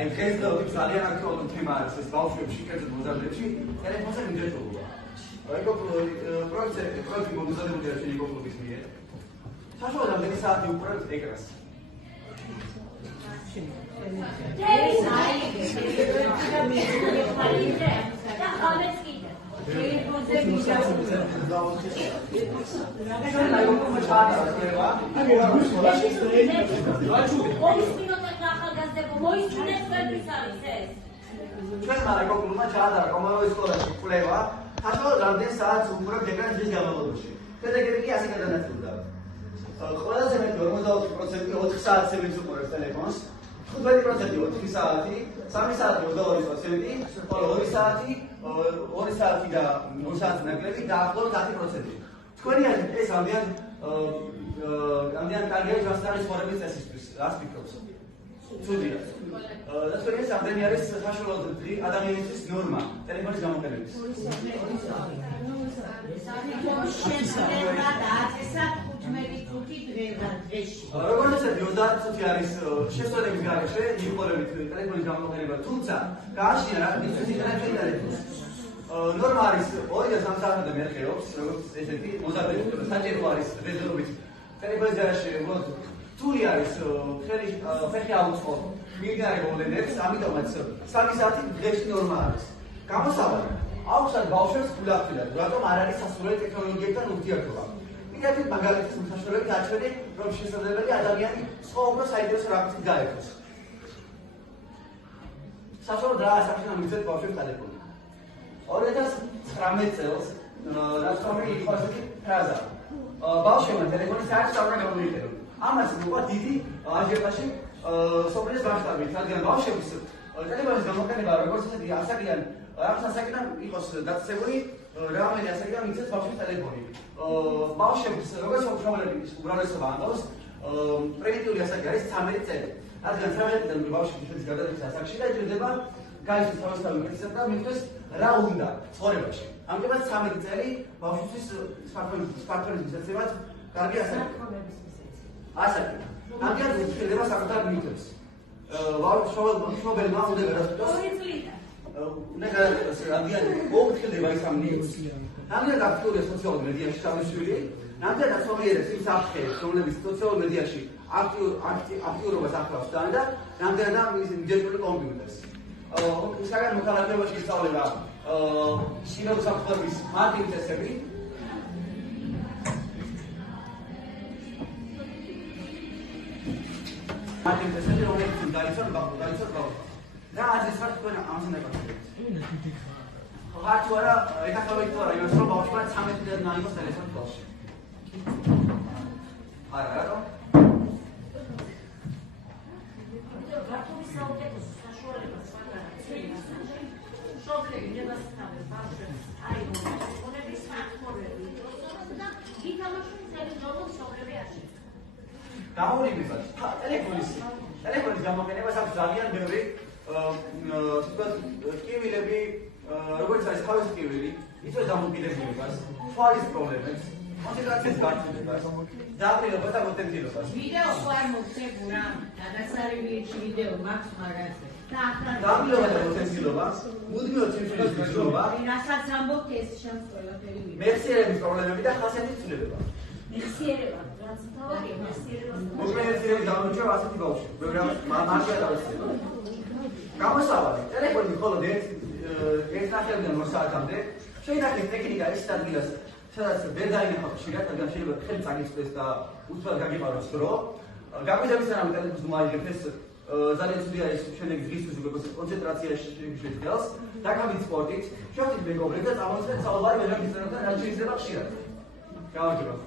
აი დღეს ძალიან აქტუალური თემა არის ეს ბავშვებში, კერძოდ მოზარდებში, ტელეფონზე მიმდევრობა. პროექტი მოგზაურებულია შენიკო კლუბის მიერ. საშუალო რამდენი საათი უყურებთ ეკრანს? ჩვენ მარაკო კლუბმა ჩაადარა კომაროვის სკოლაში კვლევა, საშუალო რამდენი საათს უყურებთ ეკრანს დღის განმავლობაში. შედეგები კი ასე გადანაწილდა. ყველაზე მეტი 44% 4 საათზე ვიუყურებს ტელეფონს, 15% 4 საათი, 3 საათი 22%, ხოლო 2 საათი და 2 საათი ნაკლები დაახლოებით 10%. თქვენი ეს ამდენ კარგია ჯასტარის ხორების წესისთვის, რას ფიქრობთ? ცუდია. და თქვენი ეს ამდენი არის საშუალო ადამიანისთვის ნორმა ტელეფონის გამოყენების. როგორც წესი 30 წუთი არის შესწავლების გარეშე იყურებით ტელეფონის გამოყენება, თუმცა გააჩნია რა მისთვის ინტერნეტი ტელეფონს. ნორმა არის 2 და 3 საათამდე მერყეობს, როგორც ესეთი მოზარდები, საჭირო არის რეზერვობით ტელეფონის გარეშე, რთული არის ფეხი აუწყო მიგდარი მომდენებს, ამიტომაც 3 საათი დღეში ნორმა არის. გამოსავალი აუხსად ბავშვებს გულახდილად, რატომ არ არის სასურველი ტექნოლოგიებთან ურთიერთობა. პირადად მაგალითის საშუალებით აჩვენე, რომ შესაძლებელი ადამიანი ცხოვრობს საინტერესო რაღაცით გაერთოს. საშუალო დრაა საქმე მიგზეთ ბავშვებს ტელეფონი. 2019 წელს ნაცნობი იყო ასეთი ფრაზა. ბავშვებმა ტელეფონი საერთოდ არ უნდა გამოიყენონ. ამას მოყვა დიდი აჟიოტაჟი სოფლის მასშტაბით, რადგან ბავშვების ტელეფონის გამოყენება როგორც ესეთი ასაკიდან რაღაც ასაკიდან იყოს დაწესებული, რამე ასაკიდან მიცეს ბავშვის ტელეფონი. ბავშვების როგორც პრობლემის უმრავლესობა ამბობს, პრიმიტიული ასაკი არის 13 წელი. რადგან 13-დან ბავშვი შედის გადადის ასაკში და ჭირდება გაიცნოს თავისთავად მიწესა და მიხვდეს რა უნდა ცხოვრებაში. ამიტომაც 13 წელი ბავშვისთვის სპარტფონის მისაცემად კარგი ასაკია. ასაკი. ამიტომ შეიძლება საკუთარ მიწებს. მშობელმა უნდა გადაწყვეტოს. უნდა გადაწყვეტოს, რადგან მოუთხილდება ის ამ ნიუს. რამდენად აქტიურია სოციალურ მედიაში თავის შვილი, რამდენად ასომიერებს იმ საფრთხეებს, რომლებიც სოციალურ მედიაში აქტიურობას ახლავს თან და რამდენად მიდეჭული კომპიუტერს. საგან მოქალაქეობაში ისწავლება შინაური საფრთხების მარტივი წესები. მარტივი წესები, რომლებიც დაიცვან ბავშვს. რა არის ეს თქვენ ამას ნაკლებად? ხარ თუ არა, ეკახავით თუ არა, იმას რომ ბავშვმა 13-დან აიღოს ტელეფონი ბავშვი. არა, რატომ? გამოვიდეთ, ტელეფონის გამოყენებას აქვს ძალიან ბევრი ტკივილები, როგორც არის თავისი ტკივილი, იწვევს დამოკიდებულებას, თვალის პრობლემებს, კონცენტრაციის გართულებას, დაბრუნებას და მოტენილობას. ვიდეო ხარ მოგწებურა, დადასარევი ვიდეო მაქვს მაგაზე. დაბრუნება და მოტენილობა, მუდმივად სიმსივნის გრძნობა, რასაც ამბობთ ეს შენს ყველაფერი ვიდეო. მეხსიერების პრობლემები და ხასიათის ცვლილებება. მეხსიერება, რაც თავია მეხსიერება. მეხსიერების გამოჩენა ასეთი ბავშვი, მაგალითად დავისწრებ. გამოსავალი, ტელეფონი მხოლოდ 1-2 საათამდე შეინახეთ ტექნიკა ის ადგილას, სადაც ვერ დაინახავთ ხშირად, რადგან შეიძლება ხელი წაგიწვდეს და უცბად გაგიყაროს დრო. გაგვიდების სანამ ტელეფონს მოაიღებთ, ეს ძალიან ცუდია ის შემდეგი დღისთვის როგორც კონცენტრაციაში შეძლებს. დაკავით სპორტით, შევხვდით მეგობრებს და წამოვიწყეთ საუბარი მეგობრებთან, რაც შეიძლება ხშირად. გავაგებავთ.